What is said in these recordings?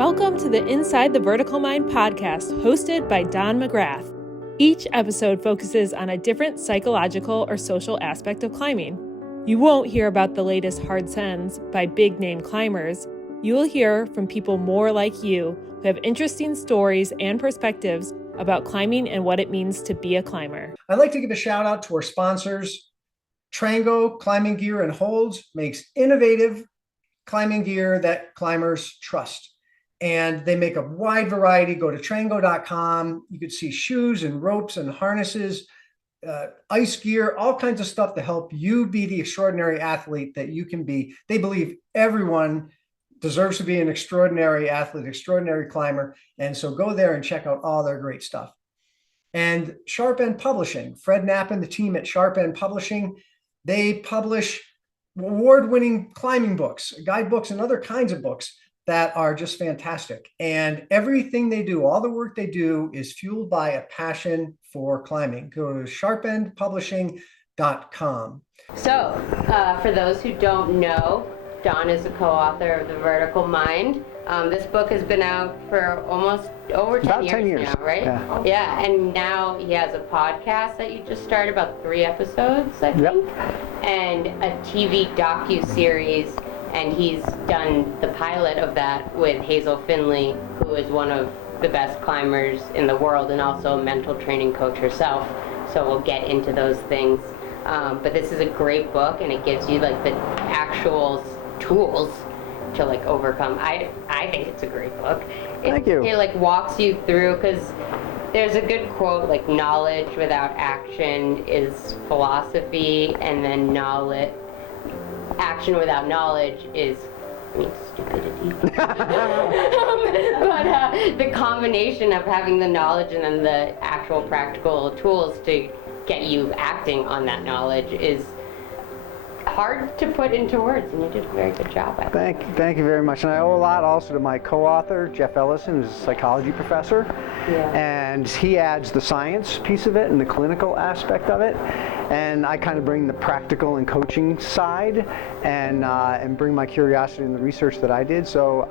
Welcome to the Inside the Vertical Mind podcast, hosted by Don McGrath. Each episode focuses on a different psychological or social aspect of climbing. You won't hear about the latest hard sends by big-name climbers. You will hear from people more like you who have interesting stories and perspectives about climbing and what it means to be a climber. I'd like to give a shout out to our sponsors. Trango Climbing Gear and Holds makes innovative climbing gear that climbers trust. And they make a wide variety. Go to trango.com. You could see shoes and ropes and harnesses, ice gear, all kinds of stuff to help you be the extraordinary athlete that you can be. They believe everyone deserves to be an extraordinary athlete, extraordinary climber. And so go there and check out all their great stuff. And Sharp End Publishing, Fred Knapp and the team at Sharp End Publishing, they publish award-winning climbing books, guidebooks, and other kinds of books that are just fantastic. And everything they do, all the work they do, is fueled by a passion for climbing. Go to sharpendpublishing.com. So, for those who don't know, Don is a co-author of The Vertical Mind. This book has been out for almost over 10 years now, right? Yeah, and now he has a podcast that you just started, about 3 episodes, I think, and a TV docu-series, and he's done the pilot of that with Hazel Finley, who is one of the best climbers in the world and also a mental training coach herself, so we'll get into those things. But this is a great book, and it gives you like the actual tools to like overcome. I think it's a great book. Thank you. It like walks you through, because there's a good quote like, knowledge without action is philosophy, and then action without knowledge is, stupidity. But the combination of having the knowledge and then the actual practical tools to get you acting on that knowledge is hard to put into words, and you did a very good job at it. Thank you very much. And I owe a lot also to my co-author, Jeff Ellison, who's a psychology professor. Yeah. And he adds the science piece of it and the clinical aspect of it. And I kind of bring the practical and coaching side and bring my curiosity in the research that I did. So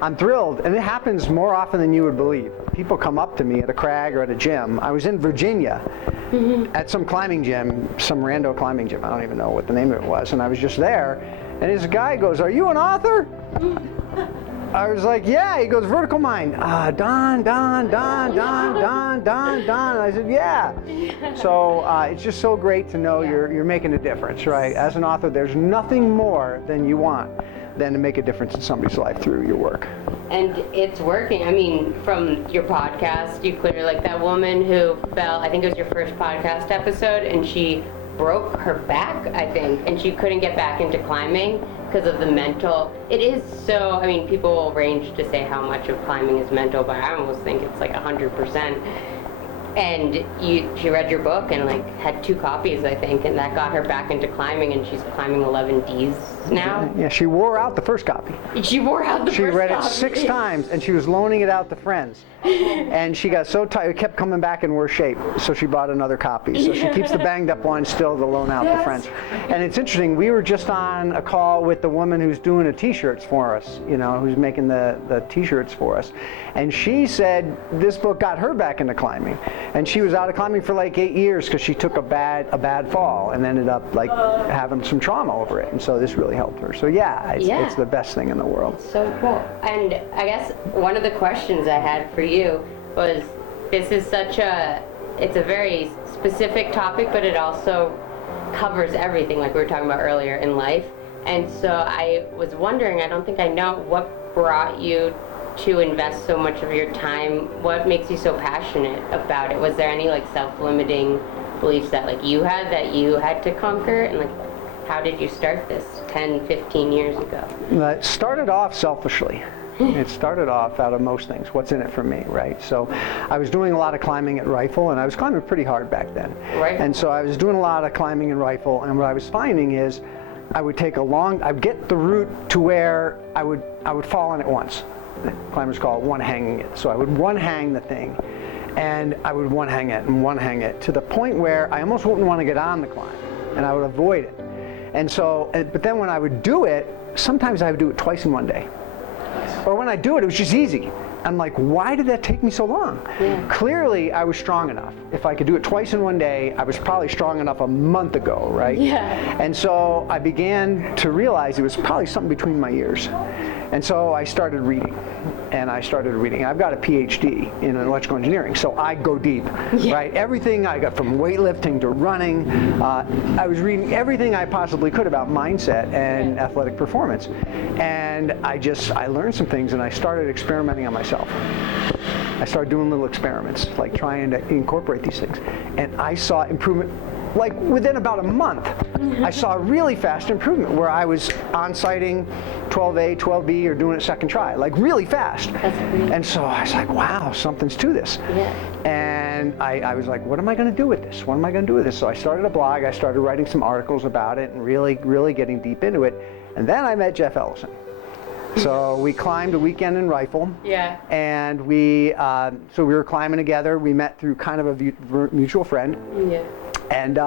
I'm thrilled, and it happens more often than you would believe. People come up to me at a crag or at a gym. I was in Virginia at some climbing gym, some rando climbing gym. I don't even know what the name of it was, and I was just there, and this guy goes, "Are you an author?" I was like, "Yeah." He goes, "Vertical Mind." Don. I said, "Yeah." So it's just so great to know you're making a difference, right? As an author, there's nothing more than you want than to make a difference in somebody's life through your work. And it's working. I mean, from your podcast, you clearly, like that woman who fell, I think it was your first podcast episode, and she broke her back, I think, and she couldn't get back into climbing because of the mental. It is so, I mean, people will range to say how much of climbing is mental, but I almost think it's like 100%. And she read your book and like had 2 copies, I think, and that got her back into climbing, and she's climbing 11 Ds now. Yeah, she wore out the first copy. She wore out the She first read copy. it 6 times, and she was loaning it out to friends. And she got so tired, it kept coming back in worse shape, so she bought another copy. So she keeps the banged up one still to loan out to friends. And it's interesting, we were just on a call with the woman who's doing the t-shirts for us, who's making the t-shirts for us. And she said this book got her back into climbing. And she was out of climbing for like 8 years because she took a bad fall and ended up like having some trauma over it. And so this really helped her. So it's the best thing in the world. So cool. And I guess one of the questions I had for you was, this is it's a very specific topic, but it also covers everything, like we were talking about earlier in life. And so I was wondering, I don't think I know, what brought you to invest so much of your time? What makes you so passionate about it? Was there any like self-limiting beliefs that like you had to conquer? And like, how did you start this 10, 15 years ago? It started off selfishly. It started off out of most things. What's in it for me, right? So I was doing a lot of climbing at Rifle, and I was climbing pretty hard back then. Right. And so I was doing a lot of climbing in Rifle, and what I was finding is I'd get the route to where I would fall on it once. The climbers call it one hanging it. So I would one hang the thing, and I would one hang it to the point where I almost wouldn't want to get on the climb, and I would avoid it. And so, but then when I would do it, sometimes I would do it twice in one day. Or when I do it, it was just easy. I'm like, why did that take me so long? Yeah. Clearly, I was strong enough. If I could do it twice in one day, I was probably strong enough a month ago, right? Yeah. And so I began to realize it was probably something between my ears. And so I started reading. I've got a PhD in electrical engineering, so I go deep, right? Everything I got from weightlifting to running, I was reading everything I possibly could about mindset and athletic performance. And I learned some things, and I started experimenting on myself. I started doing little experiments, like trying to incorporate these things. And I saw improvement, like within about a month. I saw a really fast improvement where I was on-sighting 12A, 12B, or doing it second try, like really fast. And so I was like, wow, something's to this. Yeah. And I was like, what am I going to do with this? What am I going to do with this? So I started a blog. I started writing some articles about it and really getting deep into it. And then I met Jeff Ellison. So we climbed a weekend in Rifle. Yeah. And we were climbing together. We met through kind of a mutual friend. Yeah. And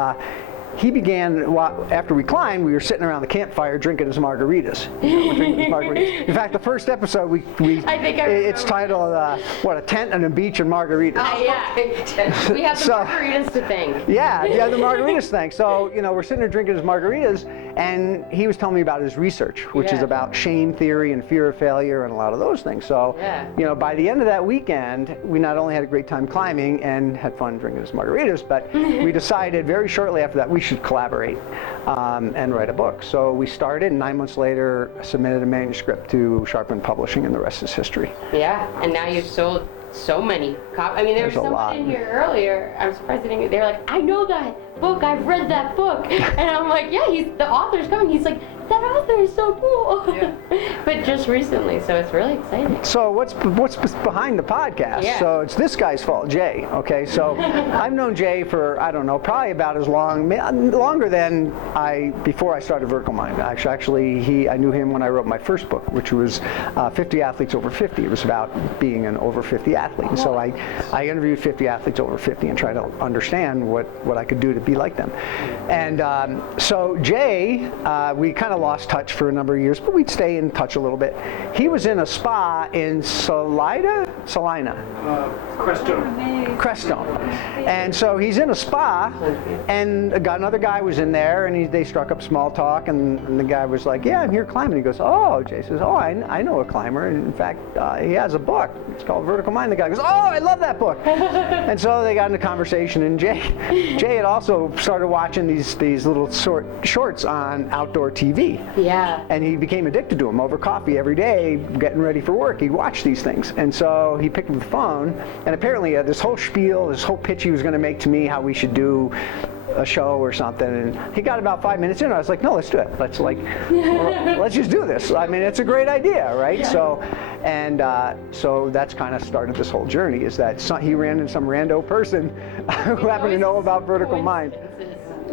he began, after we climbed, we were sitting around the campfire drinking his margaritas. We're drinking his margaritas. In fact, the first episode, it's titled, a tent and a beach and margaritas. Yeah. We have the margaritas to thank. Yeah, the margaritas thing. So, we're sitting there drinking his margaritas, and he was telling me about his research, which is about shame theory and fear of failure and a lot of those things. So, by the end of that weekend, we not only had a great time climbing and had fun drinking his margaritas, but we decided very shortly after that we should collaborate and write a book. So we started, and 9 months later, submitted a manuscript to Sharpen Publishing, and the rest is history. Yeah, and now you've sold so many copies. I mean, there was someone in here earlier, I'm surprised they didn't, they were like, I know that book, I've read that book. And I'm like, yeah, the author's coming. He's like, that author is so cool. Yeah. But just recently, so it's really exciting. So what's behind the podcast? Yeah. So it's this guy's fault, Jay. Okay, so I've known Jay for, I don't know, probably about as longer than before I started Vertical Mind. Actually, I knew him when I wrote my first book, which was 50 Athletes Over 50. It was about being an over 50 athlete. And so I interviewed 50 athletes over 50 and tried to understand what I could do to be like them. And so Jay, we kind of lost touch for a number of years, but we'd stay in touch a little bit. He was in a spa in Crestone. And so he's in a spa, and another guy was in there, and they struck up small talk, and the guy was like, yeah, I'm here climbing. He goes, oh, Jay says, oh, I know a climber, and in fact, he has a book. It's called Vertical Mind. The guy goes, oh, I love that book. And so they got into conversation, and Jay had also started watching these little shorts on outdoor TV. Yeah. And he became addicted to them over coffee every day, getting ready for work. He'd watch these things. And so he picked up the phone, and apparently this whole spiel, this whole pitch he was going to make to me how we should do a show or something, and he got about 5 minutes in. I was like, no, let's do it. Let's just do this. I mean, it's a great idea, right? Yeah. So that's kind of started this whole journey, is that he ran into some rando person who happened to know about Vertical Mind.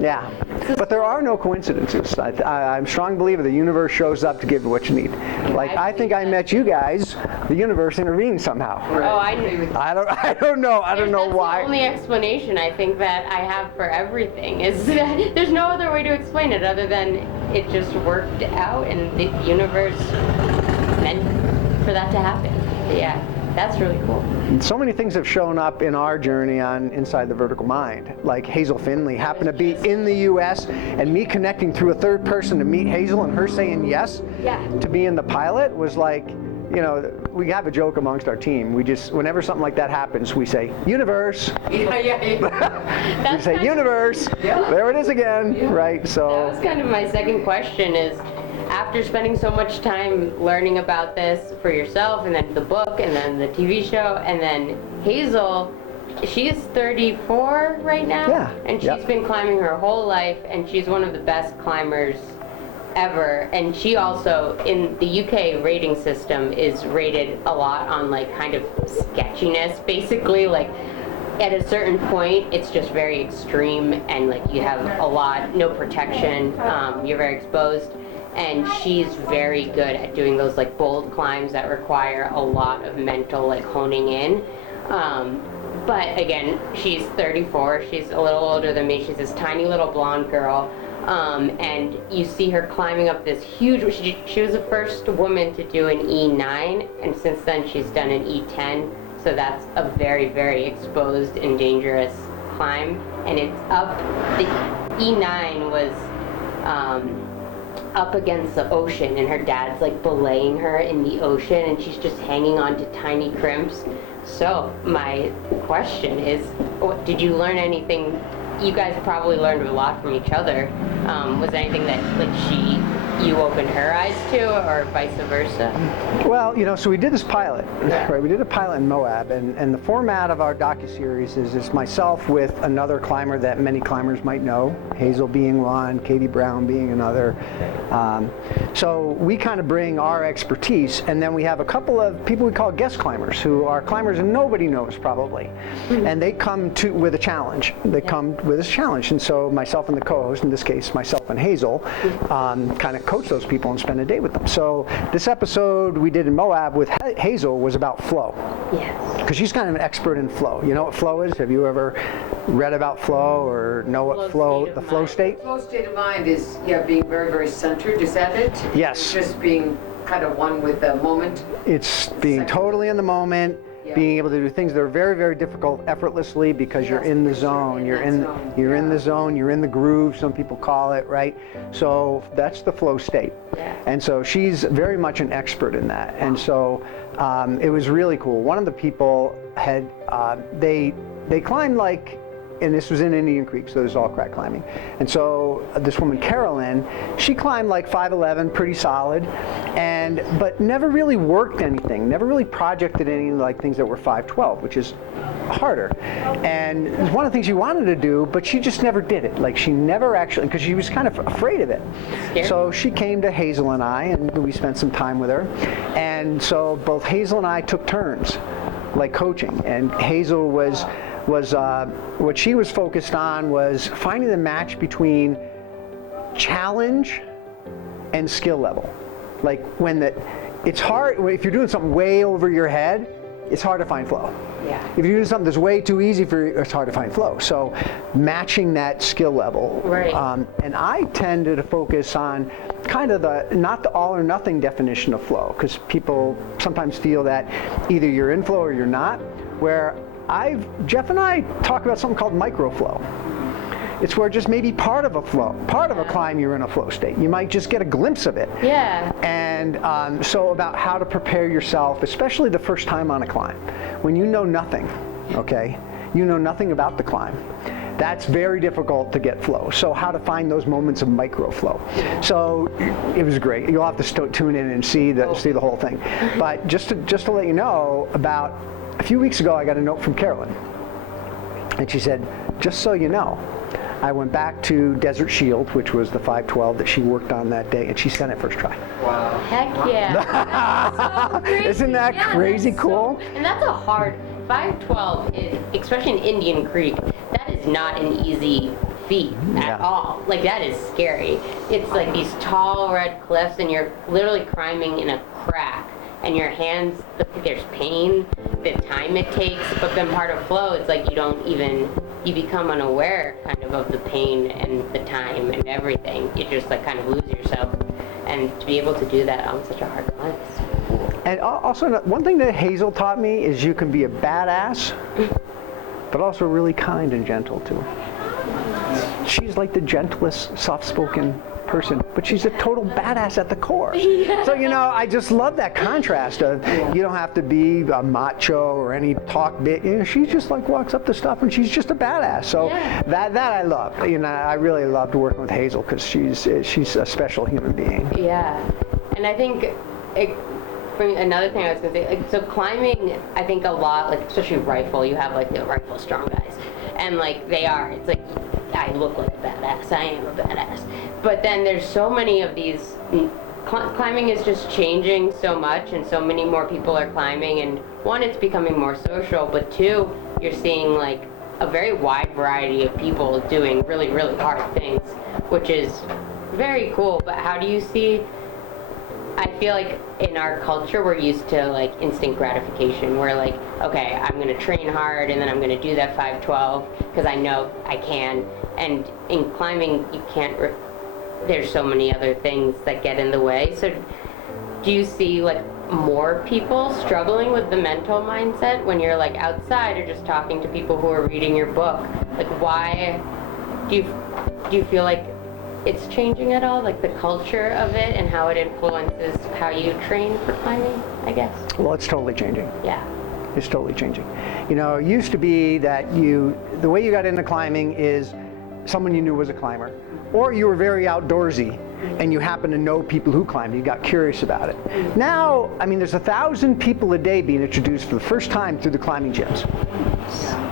Yeah, but there are no coincidences. I'm a strong believer the universe shows up to give you what you need. Like, I think I met you guys, the universe intervened somehow. Oh, I knew. I don't know why. That's the only explanation I think that I have for everything is that there's no other way to explain it other than it just worked out and the universe meant for that to happen. Yeah. That's really cool. So many things have shown up in our journey on Inside the Vertical Mind. Like Hazel Finley happened to be in the U.S. and me connecting through a third person to meet Hazel and her saying yes to be in the pilot was like, we have a joke amongst our team. We just, whenever something like that happens, we say, universe. Yeah. We say, universe. Yeah. There it is again, right? So that was kind of my second question is, after spending so much time learning about this for yourself, and then the book, and then the TV show, and then Hazel, she's 34 right now, and she's been climbing her whole life, and she's one of the best climbers ever. And she also, in the UK rating system, is rated a lot on like kind of sketchiness, basically. Like at a certain point, it's just very extreme, and like you have no protection, you're very exposed. And she's very good at doing those like bold climbs that require a lot of mental like honing in. But again, she's 34. She's a little older than me. She's this tiny little blonde girl. and you see her climbing up this huge, she was the first woman to do an E9, and since then she's done an E10, so that's a very, very exposed and dangerous climb, and it's up, the E9 was up against the ocean, and her dad's like belaying her in the ocean, and she's just hanging on to tiny crimps. So my question is, did you learn anything? You guys probably learned a lot from each other. Was there anything that you opened her eyes to, or vice versa? Well, so we did this pilot, right? We did a pilot in Moab, and the format of our docuseries is it's myself with another climber that many climbers might know, Hazel being one, Katie Brown being another. So we kind of bring our expertise, and then we have a couple of people we call guest climbers, who are climbers and nobody knows probably, and they come with a challenge. They come with this challenge, and so myself and the co-host, in this case myself and Hazel, kind of coach those people and spend a day with them. So this episode we did in Moab with Hazel was about flow. Yes. Because she's kind of an expert in flow. You know what flow is? Have you ever read about flow or know what flow state? Flow state of mind is, being very, very centered. Is that it? Yes. It's just being kind of one with the moment. It's being totally in the moment. Being able to do things that are very, very difficult effortlessly because you're in the zone. You're in the zone. You're in the groove, some people call it, right? So that's the flow state. Yeah. And so she's very much an expert in that. And so it was really cool. One of the people had, they climbed and this was in Indian Creek, so it was all crack climbing. And so this woman, Carolyn, she climbed 5'11", pretty solid, but never really worked anything, never really projected any things that were 5'12", which is harder. And it was one of the things she wanted to do, but she just never did it. She never actually, because she was kind of afraid of it. So she came to Hazel and I, and we spent some time with her. And so both Hazel and I took turns, coaching. And Hazel was what she was focused on was finding the match between challenge and skill level. It's hard, if you're doing something way over your head, it's hard to find flow. Yeah. If you're doing something that's way too easy for you, it's hard to find flow. So matching that skill level. Right. And I tended to focus on kind of not the all or nothing definition of flow, because people sometimes feel that either you're in flow or you're not, where Jeff and I talk about something called microflow. It's where just maybe part of a climb you're in a flow state. You might just get a glimpse of it. Yeah. And so about how to prepare yourself, especially the first time on a climb, when you know nothing, okay? You know nothing about the climb. That's very difficult to get flow. So how to find those moments of microflow. So it was great. You'll have to tune in and see the whole thing. But just to let you know, about a few weeks ago, I got a note from Carolyn, and she said, "Just so you know, I went back to Desert Shield, which was the 512 that she worked on that day, and she sent it first try." Wow. Heck yeah. That's so crazy. Isn't that crazy cool? And that's a hard, 512 is, especially in Indian Creek, that is not an easy feat at all. That is scary. It's these tall red cliffs, and you're literally climbing in a crack. And your hands, there's pain, the time it takes, but then part of flow, it's you become unaware kind of the pain and the time and everything. You just kind of lose yourself. And to be able to do that on such a hard climb is so cool. And also, one thing that Hazel taught me is you can be a badass, but also really kind and gentle too. She's the gentlest, soft-spoken person, but she's a total badass at the core. Yeah. So I just love that contrast of you don't have to be a macho or any talk bit. She just walks up to stuff and she's just a badass. So that I love. I really loved working with Hazel because she's a special human being. Yeah, and I think another thing I was gonna say, so climbing, I think a lot, especially rifle, you have the rifle strong guys, and they are. It's I look like a badass. I am a badass. But then there's so many of these. Climbing is just changing so much, and so many more people are climbing. And one, it's becoming more social, but two, you're seeing a very wide variety of people doing really, really hard things, which is very cool. But how do you see? I feel in our culture we're used to instant gratification. We're okay, I'm going to train hard and then I'm going to do that 512 because I know I can. And in climbing, you can't there's so many other things that get in the way. So do you see like more people struggling with the mental mindset when you're like outside or just talking to people who are reading your book? Like, why do you feel like it's changing at all, like the culture of it and how it influences how you train for climbing, I guess? Well, it's totally changing. Yeah. It's totally changing. You know, it used to be that the way you got into climbing is someone you knew was a climber, or you were very outdoorsy and you happen to know people who climbed, you got curious about it. Now, I mean, there's 1,000 people a day being introduced for the first time through the climbing gyms.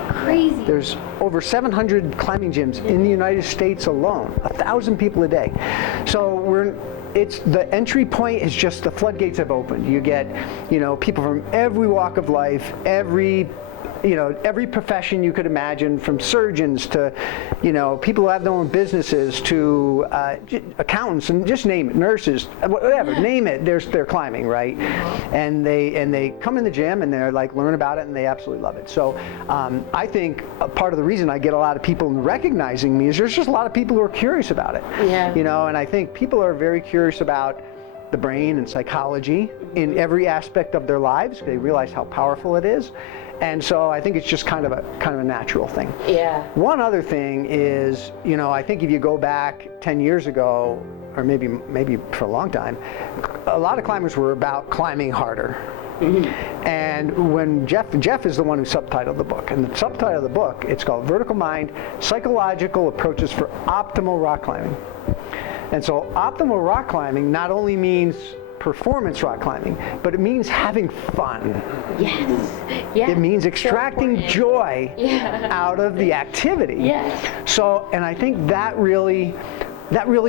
Crazy. There's over 700 climbing gyms in the United States alone, 1,000 people a day. So it's the entry point is just the floodgates have opened. You get, you know, people from every walk of life, every profession you could imagine, from surgeons to, you know, people who have their own businesses to accountants, and just name it, nurses, whatever, name it, they're climbing, right? And they come in the gym and they're like, learn about it, and they absolutely love it. So I think a part of the reason I get a lot of people recognizing me is there's just a lot of people who are curious about it. Yeah. You know, and I think people are very curious about the brain and psychology in every aspect of their lives. They realize how powerful it is. And so I think it's just kind of a natural thing. Yeah. One other thing is, you know, I think if you go back 10 years ago, or maybe for a long time, a lot of climbers were about climbing harder. Mm-hmm. And when Jeff is the one who subtitled the book, and the subtitle of the book, it's called Vertical Mind: Psychological Approaches for Optimal Rock Climbing. And so optimal rock climbing not only means performance rock climbing, but it means having fun. Yes. Yeah. It means extracting joy out of the activity. Yes. So, and I think that really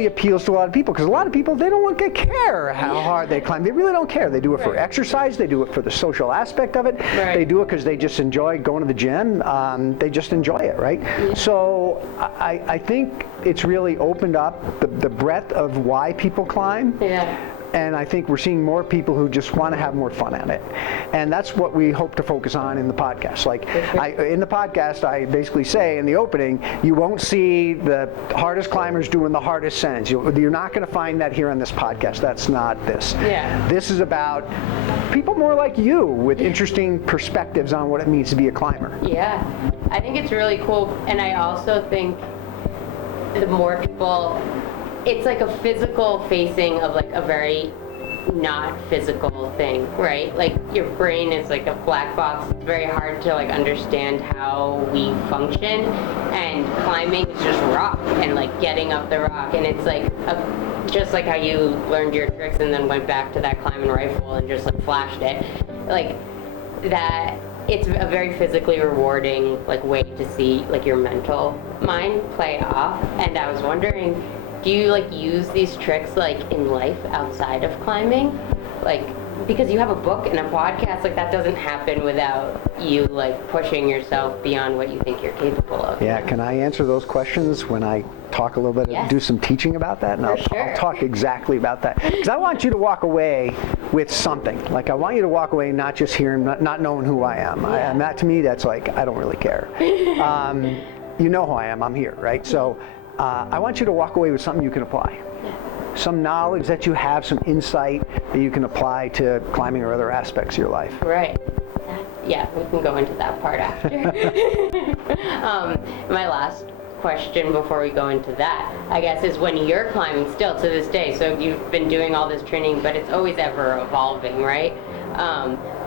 appeals to a lot of people, because a lot of people, they don't care how hard they climb. They really don't care. They do it for exercise. They do it for the social aspect of it. Right. They do it because they just enjoy going to the gym. They just enjoy it, right? Yeah. So I think it's really opened up the breadth of why people climb. Yeah. And I think we're seeing more people who just want to have more fun at it. And that's what we hope to focus on in the podcast. Like, in the podcast, I basically say in the opening, you won't see the hardest climbers doing the hardest sends. You're not going to find that here on this podcast. That's not this. Yeah. This is about people more like you with interesting perspectives on what it means to be a climber. Yeah. I think it's really cool. And I also think the more people, it's like a physical facing of like a very not physical thing, right? Like your brain is like a black box. It's very hard to like understand how we function, and climbing is just rock and like getting up the rock, and it's like just like how you learned your tricks and then went back to that climbing rifle and just like flashed it, like that. It's a very physically rewarding like way to see like your mental mind play off. And I was wondering, do you like use these tricks like in life outside of climbing? Like, because you have a book and a podcast, like that doesn't happen without you like pushing yourself beyond what you think you're capable of. Yeah, can I answer those questions when I talk a little bit, yes. do some teaching about that? And I'll talk exactly about that. Because I want you to walk away with something. Like, I want you to walk away not just hearing, not knowing who I am. Yeah. And that to me, that's like, I don't really care. You know who I am, I'm here, right? So I want you to walk away with something you can apply. Some knowledge that you have, some insight that you can apply to climbing or other aspects of your life. Right. Yeah, we can go into that part after. My last question before we go into that, I guess, is when you're climbing still to this day, so you've been doing all this training, but it's always ever evolving, right?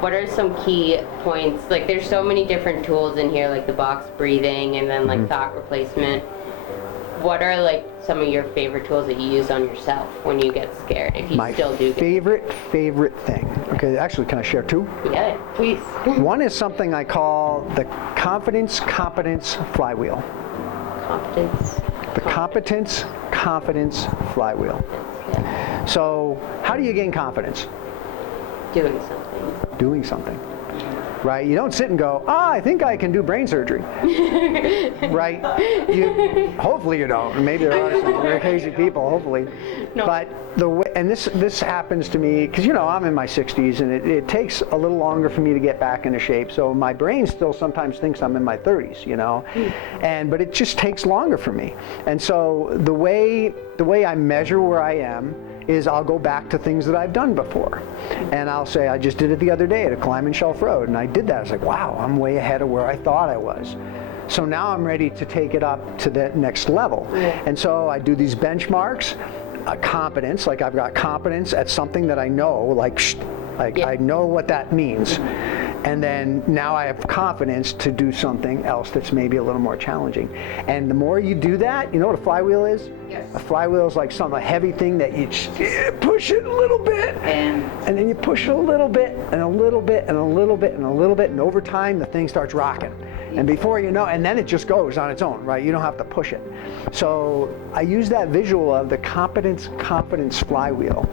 What are some key points? Like, there's so many different tools in here, like the box breathing and then like thought replacement. What are like some of your favorite tools that you use on yourself when you get scared, if you still do? My favorite thing. Okay, actually, can I share two? Yeah, please. One is something I call the competence flywheel. The competence flywheel. Yeah. So how do you gain confidence? Doing something. right? You don't sit and go, I think I can do brain surgery, right? Hopefully you don't. Maybe there are some very crazy people, hopefully. No. But the way, and this happens to me, because I'm in my 60s, and it takes a little longer for me to get back into shape. So my brain still sometimes thinks I'm in my 30s, but it just takes longer for me. And so the way I measure where I am is I'll go back to things that I've done before. And I'll say, I just did it the other day at Climbing Shelf Road, and I did that. I was like, wow, I'm way ahead of where I thought I was. So now I'm ready to take it up to the next level. Yeah. And so I do these benchmarks, competence, like I've got competence at something that I know, I know what that means. And then now I have confidence to do something else that's maybe a little more challenging. And the more you do that, you know what a flywheel is? Yes. A flywheel is like a heavy thing that you just push it a little bit, and then you push it a little bit, and a little bit, and a little bit, and a little bit, and over time the thing starts rocking. And before you know, and then it just goes on its own, right? You don't have to push it. So I use that visual of the confidence flywheel.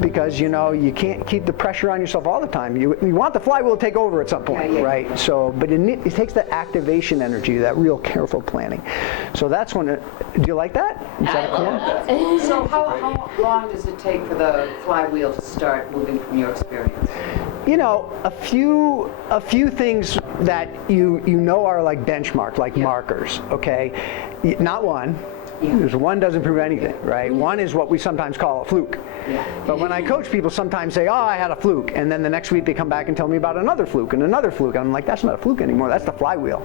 Because you can't keep the pressure on yourself all the time. You want the flywheel to take over at some point, right? So, but it takes the activation energy, that real careful planning. So that's when do you like that? Is that cool? So how long does it take for the flywheel to start moving from your experience? A few things that you know are like benchmark, like markers, okay? Not one. Because one doesn't prove anything, right? One is what we sometimes call a fluke. But when I coach people, sometimes say, I had a fluke. And then the next week they come back and tell me about another fluke and another fluke. And I'm like, that's not a fluke anymore. That's the flywheel.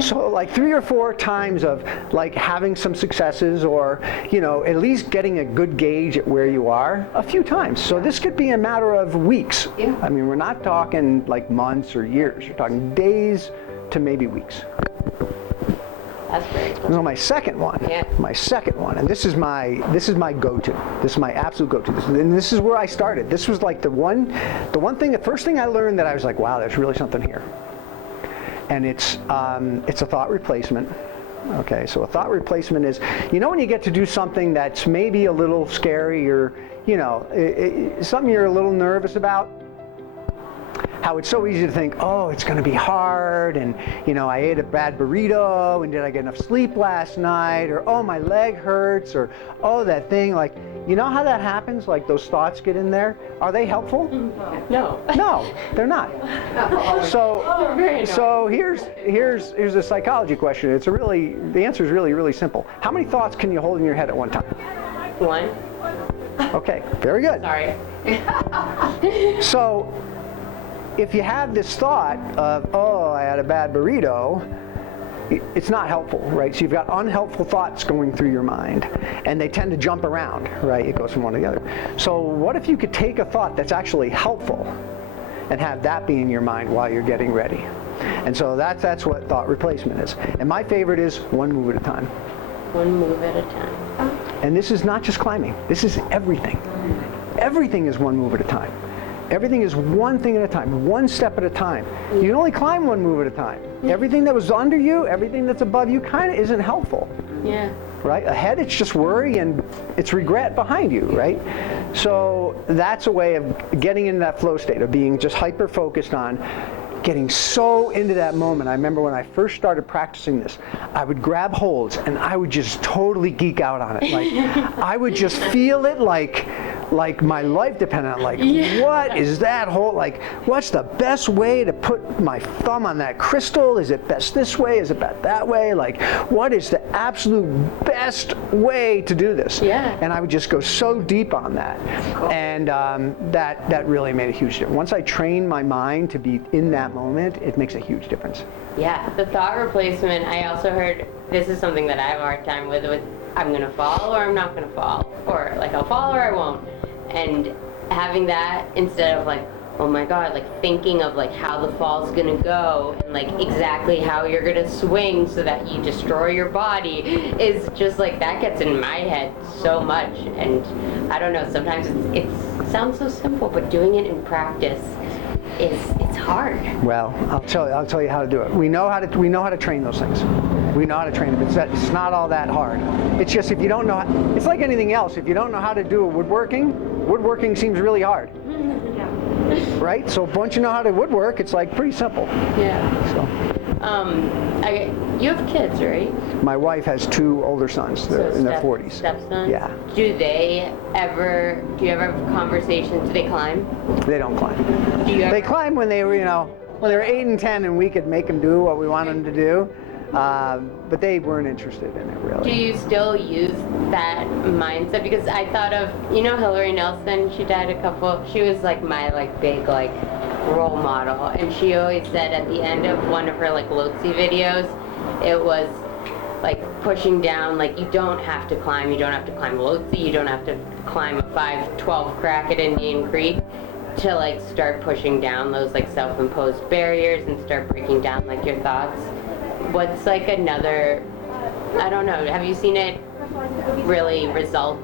So like 3 or 4 times of like having some successes, or, at least getting a good gauge at where you are a few times. So this could be a matter of weeks. I mean, we're not talking like months or years. We're talking days to maybe weeks. That's very cool. So my second one, and this is my go-to. This is my absolute go-to. This is where I started. This was like the first thing I learned that I was like, wow, there's really something here. And it's a thought replacement. Okay, so a thought replacement is, when you get to do something that's maybe a little scary, or something you're a little nervous about. How it's so easy to think, it's going to be hard, and I ate a bad burrito, and did I get enough sleep last night, or my leg hurts, or that thing, like, how that happens, like those thoughts get in there. Are they helpful? No. No, they're not. So here's a psychology question. The answer is really, really simple. How many thoughts can you hold in your head at one time? 1. Okay, very good. Sorry. So if you have this thought of, I had a bad burrito, it's not helpful, right? So you've got unhelpful thoughts going through your mind, and they tend to jump around, right? It goes from one to the other. So what if you could take a thought that's actually helpful and have that be in your mind while you're getting ready? And so that's what thought replacement is. And my favorite is one move at a time. One move at a time. And this is not just climbing. This is everything. Everything is one move at a time. Everything is one thing at a time, one step at a time. You can only climb one move at a time. Everything that was under you, everything that's above you kind of isn't helpful. Yeah. Right? Ahead, it's just worry and it's regret behind you, right? So that's a way of getting into that flow state, of being just hyper-focused on getting so into that moment. I remember when I first started practicing this, I would grab holds and I would just totally geek out on it. Like, I would just feel it like my life depended on it. What is that hold? Like, what's the best way to put my thumb on that crystal? Is it best this way? Is it best that way? Like, what is the absolute best way to do this? Yeah. And I would just go so deep on that. And that really made a huge difference. Once I trained my mind to be in that moment, it makes a huge difference. Yeah, the thought replacement, I also heard, this is something that I have a hard time with I'm going to fall or I'm not going to fall, or like I'll fall or I won't. And having that instead of like, oh my God, like thinking of like how the fall's going to go and like exactly how you're going to swing so that you destroy your body is just like, that gets in my head so much. And I don't know, sometimes it sounds so simple, but doing it in practice it's hard. Well, I'll tell you how to do it. We know how to train those things. We know how to train them. It's not all that hard. It's just if you don't know, it's like anything else. If you don't know how to do woodworking seems really hard. right? So once you know how to woodwork, it's like pretty simple. Yeah. So. You have kids, right? My wife has 2 older sons. They're in their 40s. Stepsons? Yeah. Do you ever have conversations? Do they climb? They don't climb. They climb when they were, when they were 8 and 10 and we could make them do what we want them to do. But they weren't interested in it, really. Do you still use that mindset? Because I thought of, Hillary Nelson, she was like my big role model, and she always said at the end of one of her Lotse videos, it was pushing down, you don't have to climb Lotse, you don't have to climb a 512 crack at Indian Creek to start pushing down those self-imposed barriers and start breaking down your thoughts. What's another, I don't know, have you seen it really result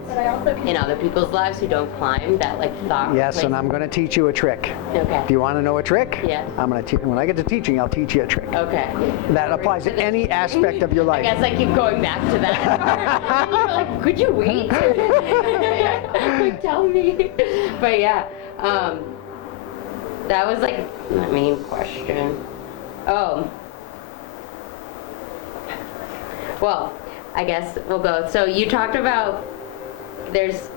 in other people's lives who don't climb that thought? Yes, and I'm going to teach you a trick. Okay. If you want to know a trick, yeah. I'm going to when I get to teaching, I'll teach you a trick. Okay. That applies to any aspect of your life. I guess I keep going back to that. And you're could you wait? Tell me. But yeah, that was my main question. Oh. Well, I guess we'll go. So you talked about there's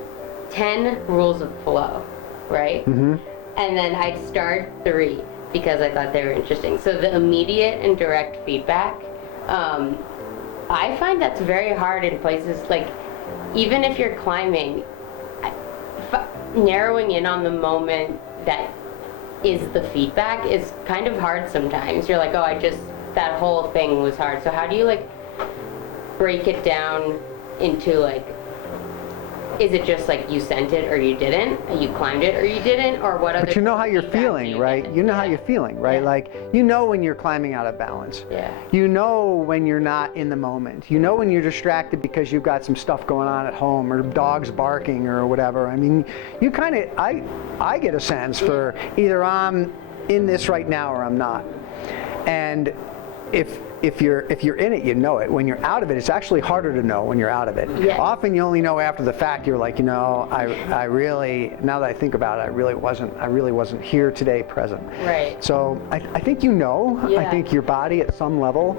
10 rules of flow, right? Mm-hmm. And then I'd start 3 because I thought they were interesting. So the immediate and direct feedback, I find that's very hard in places even if you're climbing, narrowing in on the moment that is the feedback is kind of hard sometimes. You're that whole thing was hard. So how do you break it down into is it just you sent it or you didn't, you climbed it or you didn't, or what other? But you know how you're feeling, right? You know how you're feeling, right? Yeah. When you're climbing out of balance. Yeah. You know when you're not in the moment. You know when you're distracted because you've got some stuff going on at home or dogs barking or whatever. I mean, you kind of, I get a sense for either I'm in this right now or I'm not. And if you're in it, you know it. When you're out of it, it's actually harder to know when you're out of it. Yeah. Often you only know after the fact. You're I really, now that I think about it, I really wasn't here today, present. Right. So I think Yeah. I think your body at some level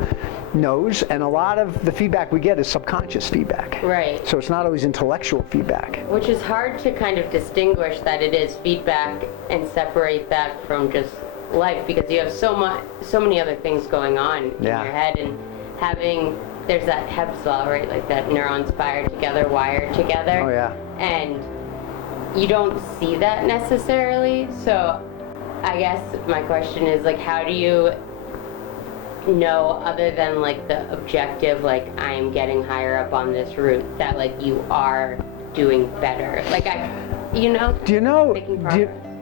knows, and a lot of the feedback we get is subconscious feedback. Right. So it's not always intellectual feedback. Which is hard to kind of distinguish that it is feedback and separate that from just life, because you have so many other things going on in your head, and there's that Hebb's law, right? That neurons fire together, wire together. Oh yeah. And you don't see that necessarily. So I guess my question is how do you know, other than the objective, I'm getting higher up on this route, that you are doing better? Do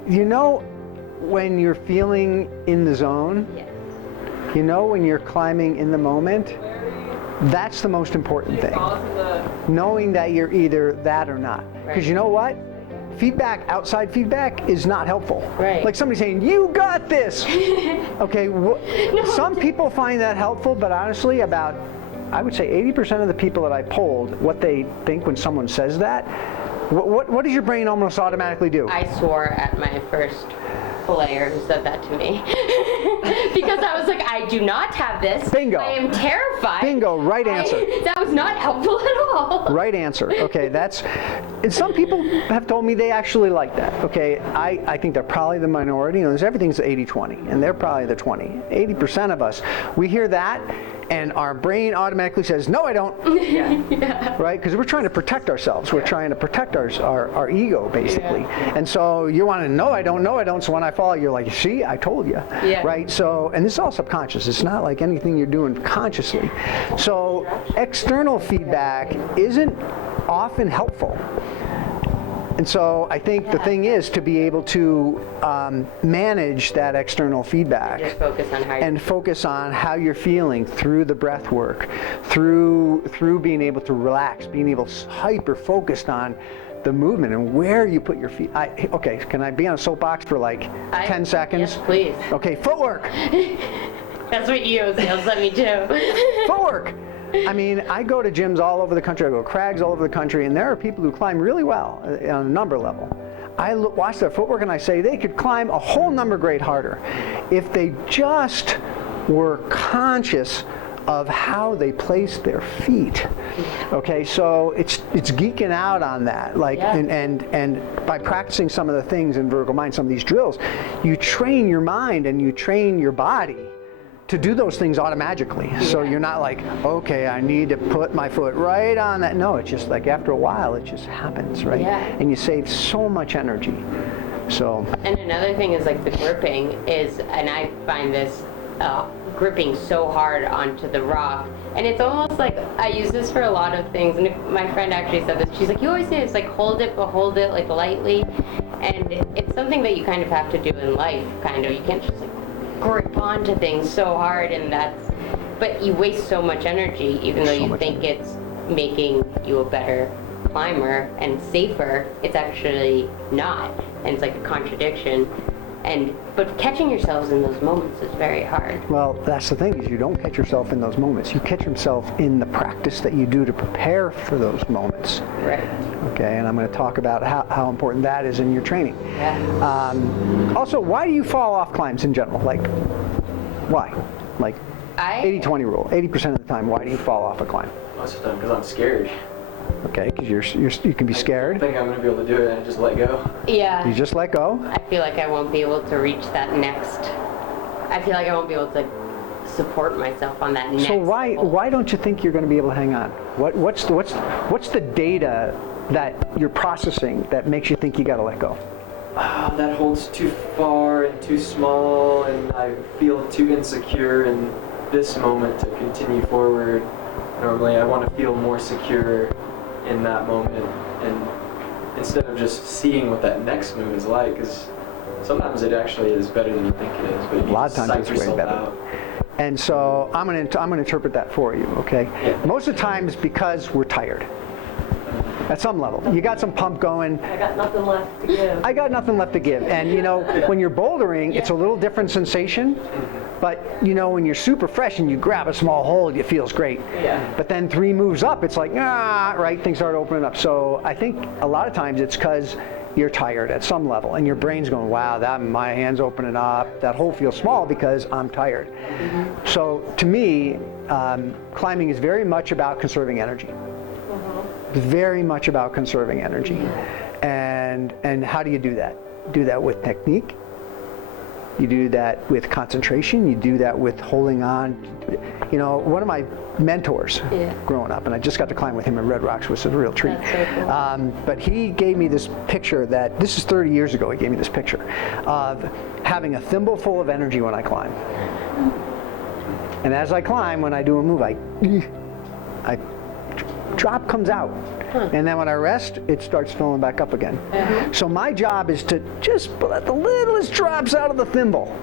you know when you're feeling in the zone? Yes. You know when you're climbing in the moment? That's the most important thing. Knowing that you're either that or not. Because you know what? Feedback, outside feedback, is not helpful. Right. Somebody saying, "You got this." Okay, some people find that helpful, but honestly, I would say 80% of the people that I polled, what they think when someone says that, what does your brain almost automatically do? I swore at my first player who said that to me. Because I was I do not have this. Bingo. I am terrified. Bingo, right answer. That was not helpful at all. Right answer. Okay, and some people have told me they actually like that. Okay, I think they're probably the minority. Everything's 80-20, and they're probably the 20. 80% of us, we hear that, and our brain automatically says, "No, I don't." Yeah. Right? Because we're trying to protect ourselves. We're trying to protect our ego, basically. Yeah. And so you want to know, I don't. So when I fall, you're like, "See, I told you." Yeah. Right? So, and this is all subconscious. It's not like anything you're doing consciously. So external feedback isn't often helpful. And so I think the thing is to be able to manage that external feedback. Just focus on how you're feeling through the breath work, through being able to relax, being able to hyper focused on the movement and where you put your feet. Okay, can I be on a soapbox for 10 seconds? Yes, please. Okay, footwork. That's what you yells at me too. Footwork. I mean, I go to gyms all over the country. I go to crags all over the country, and there are people who climb really well on a number level. I watch their footwork and I say they could climb a whole number grade harder if they just were conscious of how they place their feet. Okay, so it's geeking out on that, like, and by practicing some of the things in Vertical Mind, some of these drills, you train your mind and you train your body to do those things automatically. So you're not like, okay, I need to put my foot right on that. No, it's just like after a while, it just happens, right? And you save so much energy. So. And another thing is like the gripping is, and I find this gripping so hard onto the rock, and it's almost like I use this for a lot of things. And my friend actually said this. She's like, you always say it's like hold it, but hold it like lightly, and it's something that you kind of have to do in life. Kind of, you can't just like grip onto things so hard, and but you waste so much energy, even though you think it's making you a better climber and safer. It's actually not, and it's like a contradiction. But catching yourselves in those moments is very hard. Well, that's the thing, is you don't catch yourself in those moments. You catch yourself in the practice that you do to prepare for those moments. Right. Okay, and I'm going to talk about how important that is in your training. Also, why do you fall off climbs in general? Like, why? Like, 80-20 rule. 80% of the time, why do you fall off a climb? Most of the time because I'm scared. Okay, because you can be scared. I think I'm going to be able to do it and just let go. Yeah. You just let go? I feel like I won't be able to reach that next. I feel like I won't be able to support myself on that next. So why don't you think you're going to be able to hang on? What's the data that you're processing that makes you think you got to let go? That hole's too far and too small, and I feel too insecure in this moment to continue forward. Normally, I want to feel more secure in that moment, and instead of just seeing what that next move is like, because sometimes it actually is better than you think it is, but you a lot of times it's way better. Out. And so I'm going to interpret that for you, okay? Yeah. Most of the times because we're tired. At some level. You got some pump going. I got nothing left to give. I got nothing left to give. And you know, when you're bouldering, it's a little different sensation. But you know, when you're super fresh and you grab a small hold, it feels great. Yeah. But then 3 moves up, it's like, right, things start opening up. So I think a lot of times it's because you're tired at some level and your brain's going, wow, my hand's opening up. That hole feels small because I'm tired. Mm-hmm. So to me, climbing is very much about conserving energy. Very much about conserving energy. And how do you do that? Do that with technique. You do that with concentration. You do that with holding on. You know, one of my mentors growing up, and I just got to climb with him in Red Rocks, which was a real treat. So cool. But he gave me this picture this is 30 years ago, he gave me this picture of having a thimble full of energy when I climb. And as I climb, when I do a move, I drop comes out. And then when I rest, it starts filling back up again. So my job is to just let the littlest drops out of the thimble.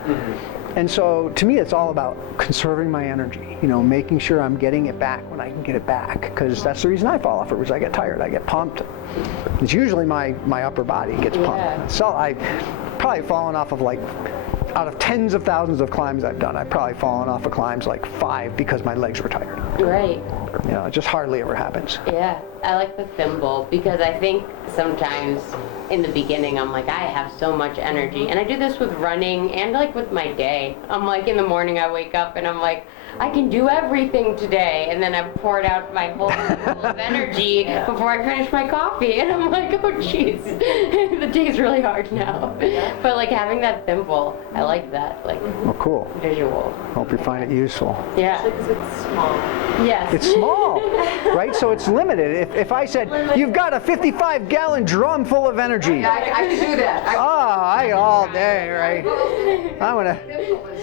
And so to me, it's all about conserving my energy, you know, making sure I'm getting it back when I can get it back, because that's the reason I fall off it, was I get tired, I get pumped. It's usually my upper body gets pumped. So I've probably fallen off of, like, out of tens of thousands of climbs I've done, I've probably fallen off of climbs like 5 because my legs were tired. Right. You know, it just hardly ever happens. Yeah, I like the thimble because I think sometimes in the beginning I'm like, I have so much energy. And I do this with running and like with my day. I'm like, in the morning I wake up and I'm like, I can do everything today. And then I've poured out my whole full of energy before I finish my coffee. And I'm like, oh jeez, the day's really hard now. But like having that thimble, I like that. Like, oh, cool. Visual. Hope you find it useful. Yeah. Because it's small. Yes. It's small, right? So it's limited. If I said, you've got a 55-gallon drum full of energy. I can do that. All day, right? I'm gonna,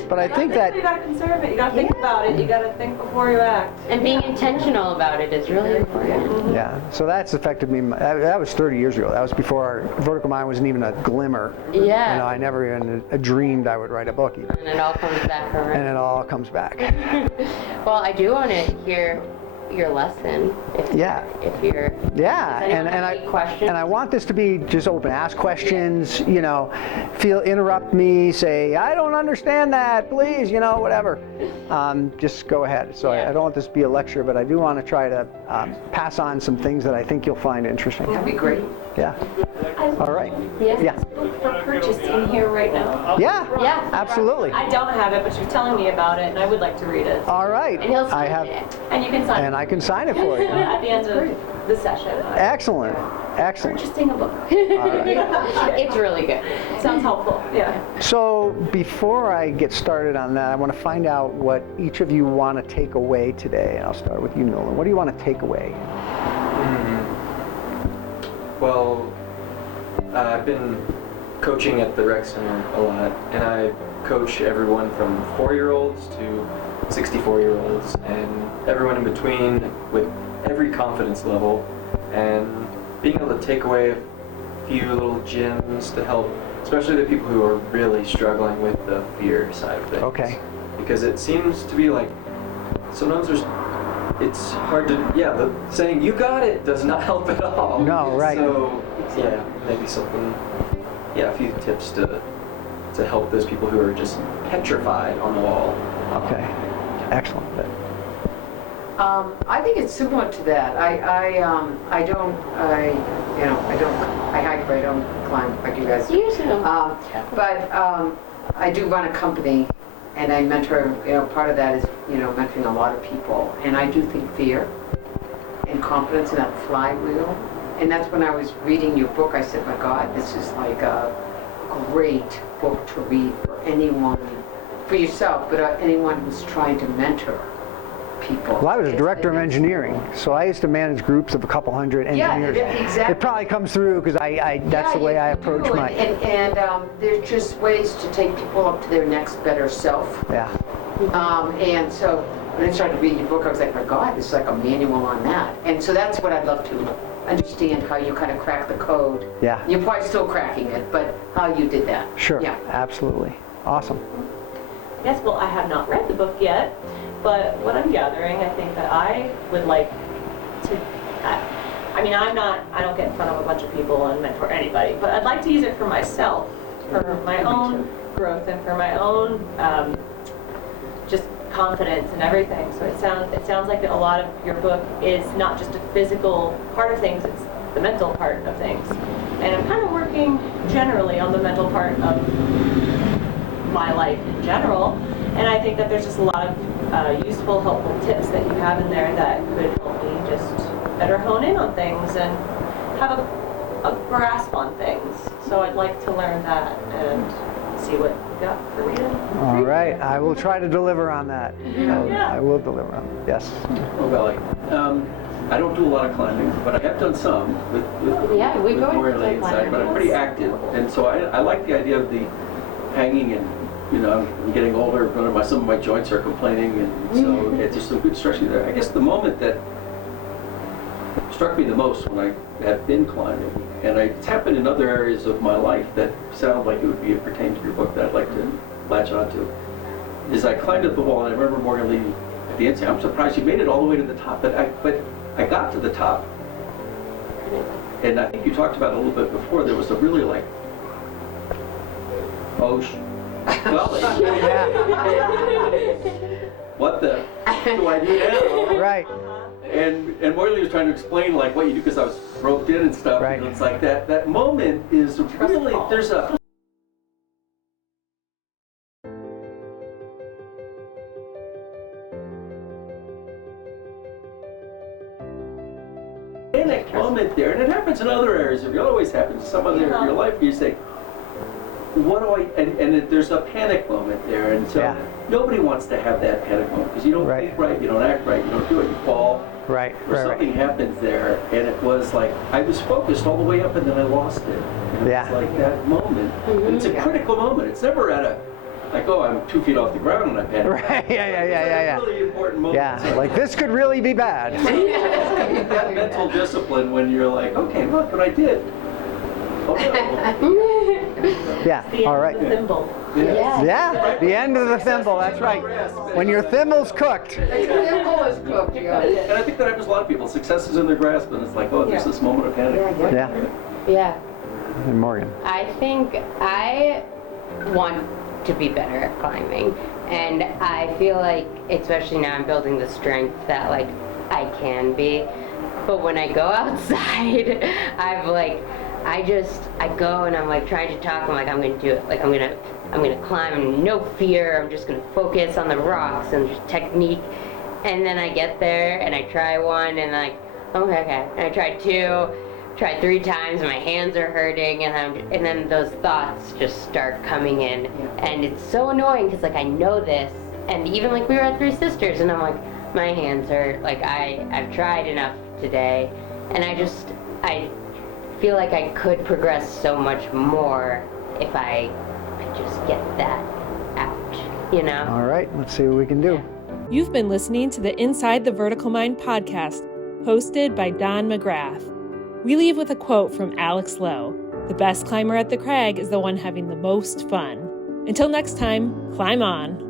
but I think that you gotta conserve it. You gotta think about it. You gotta think before you act. And being intentional about it is really important. Yeah, so that's affected me. That was 30 years ago. That was before Vertical Mind wasn't even a glimmer. Yeah. You know, I never even dreamed I would write a book even. And it all comes back around. And it all comes back. Well, I do want to hear your lesson. If Yeah. If you're. Yeah, and I want this to be just open. Ask questions, you know, interrupt me, say, I don't understand that, please, you know, whatever. Just go ahead. So I don't want this to be a lecture, but I do want to try to pass on some things that I think you'll find interesting. That'd be great. Yeah. All right. Yes. Yeah. Book for purchase in here right now. Yeah. Yeah. Absolutely. I don't have it, but you're telling me about it, and I would like to read it. All right. And he'll I sign have, it. And you can sign and it I can sign it for you. at the end of the session. Excellent. Excellent. Purchasing a book. It's really good. Sounds helpful. Yeah. So before I get started on that, I want to find out what each of you want to take away today. And I'll start with you, Nolan. What do you want to take away? Well, I've been coaching at the rec center a lot, and I coach everyone from 4-year-olds to 64-year-olds, and everyone in between with every confidence level, and being able to take away a few little gems to help, especially the people who are really struggling with the fear side of things. Okay. Because it seems to be like sometimes it's hard to, the saying "you got it" does not help at all. No, right. So yeah, maybe something, a few tips to help those people who are just petrified on the wall. Okay. Excellent. I think it's similar to that. I hike, but I don't climb like you guys do. You too. But I do run a company, and I mentor. Part of that is mentoring a lot of people, and I do think fear and confidence in that flywheel. And that's when I was reading your book. I said, my God, this is like a great book to read for anyone, for yourself, but anyone who's trying to mentor people. Well, I was a director of engineering, so I used to manage groups of a couple hundred engineers. Yeah, exactly. It probably comes through because that's the way I approach my. And there's just ways to take people up to their next better self. Yeah. And so when I started reading your book, I was like, my God, this is like a manual on that. And so that's what I'd love to understand, how you kind of crack the code. Yeah. You're probably still cracking it, but how you did that. Sure. Yeah. Absolutely. Awesome. Yes, well, I have not read the book yet, but what I'm gathering, I think that I would like to, I don't get in front of a bunch of people and mentor anybody, but I'd like to use it for myself, for my own growth and for my own just confidence and everything. So it sounds like that a lot of your book is not just a physical part of things, it's the mental part of things. And I'm kind of working generally on the mental part of my life in general, and I think that there's just a lot of useful, helpful tips that you have in there that could help me just better hone in on things and have a grasp on things. So I'd like to learn that and see what you got for reading. All right. I will try to deliver on that. I will deliver on that. Yes. Oh, golly. I don't do a lot of climbing, but I have done some with more lay inside, but I'm pretty active. And so I like the idea of the hanging, and I'm getting older, some of my joints are complaining, and so it's just some good stretching there. I guess the moment that struck me the most when I had been climbing, and it's happened in other areas of my life that sound like it would be pertain to your book that I'd like to latch onto, is I climbed up the wall, and I remember Morgan Lee at the end saying, "I'm surprised you made it all the way to the top," but I got to the top, and I think you talked about it a little bit before. There was a really like, golly, what the do I do now? Right. And Morley was trying to explain like what you do because I was roped in and stuff. Right. It's like that moment is really, there's a moment there, and it happens in other areas. It always happens in some other area of your life where you say, what do I, and there's a panic moment there, and so nobody wants to have that panic moment because you don't think right, you don't act right, you don't do it, you fall. Right. Or something happens there, and it was like, I was focused all the way up and then I lost it. And it's like that moment. And it's a critical moment. It's never at a, like, oh, I'm 2 feet off the ground and I panic. Right, yeah. It's a really important moment. Yeah, like this could really be bad. That mental discipline when you're like, okay, look what I did. Yeah, all right. The thimble. Yeah, the end of the thimble, that's right. When your thimble's cooked. The thimble is cooked, yeah. And I think that happens to a lot of people. Success is in their grasp, and it's like, oh, there's this moment of panic. Yeah. And Morgan. I think I want to be better at climbing, and I feel like, especially now I'm building the strength that like I can be, but when I go outside, I go and I'm like trying to talk, I'm like, I'm gonna do it, like I'm gonna climb and no fear, I'm just gonna focus on the rocks and just technique, and then I get there and I try one and like, okay, and I try two, try 3 times, my hands are hurting, and then those thoughts just start coming in, and it's so annoying because like I know this, and even like we were at Three Sisters, and I'm like, my hands hurt, like I've tried enough today, and I feel like I could progress so much more if I could just get that out, you know? All right, let's see what we can do. You've been listening to the Inside the Vertical Mind podcast, hosted by Don McGrath. We leave with a quote from Alex Lowe: "The best climber at the crag is the one having the most fun." Until next time, climb on.